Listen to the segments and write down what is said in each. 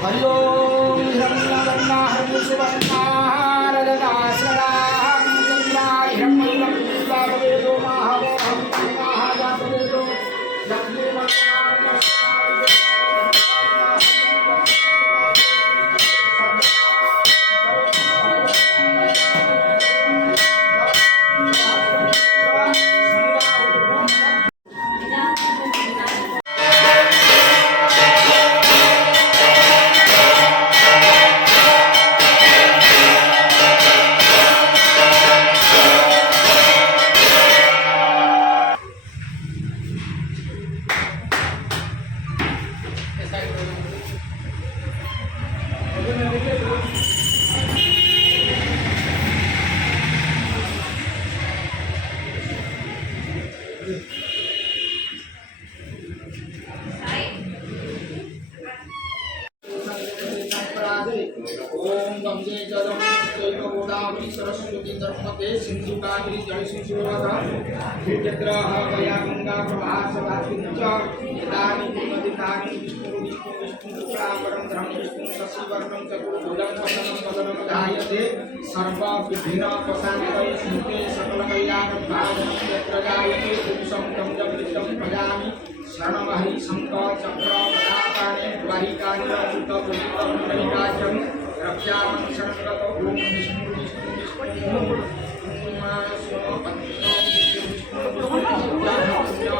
हरिओम हिरण्यवर्णा हरिषवर्णा रजताश्रयां चन्द्राय हिरण्यवर्णो महावोहं महाजातवेदो ओम गंगे जलम चैव गोदावरी सरस्वती नर्मदे सिंधु कावेरी जलसिंधुनाथा तीर्थद्रः गया गंगा प्रवाहसभासिंच इदानी नदिकानि विष्णु विष्णु विष्णु प्रापरं धर्म विष्णु शशिवर्णं चतुर्भुजं वदनं वदनं ध्यायते सर्वविघ्नोपशान्तये स्मृते सकलकल्याणभाजनं यत्र जायते पुरुषं तं जगृतं भजामि शरणमहि शङ्कर चक्र गदापाणे द्वारिकानि अमृतपुरीकमण्डलिकाख्यं रक्षामं शरणगतो ओम विष्णु विष्णु विष्णु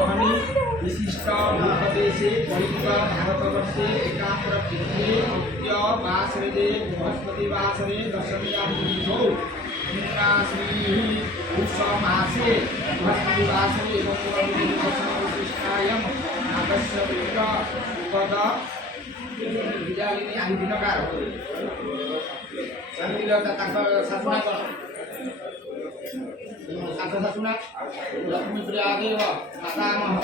हनि विशिष्ट भूपदेशे परिवा भारतवर्षे एकाग्रचित्ते अद्य वासरे बृहस्पतिवासरे दशम्यां तिथौ श्री उषमासे बृहस्पतिवासरे एवं नागस्य पद विद्यालय आदि दिनकार संगीलता शासना शासना लक्ष्मी प्रियादेव मातामह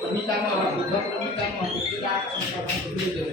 प्रमितामह बुद्ध प्रमितामह बुद्धिराट संस्कृत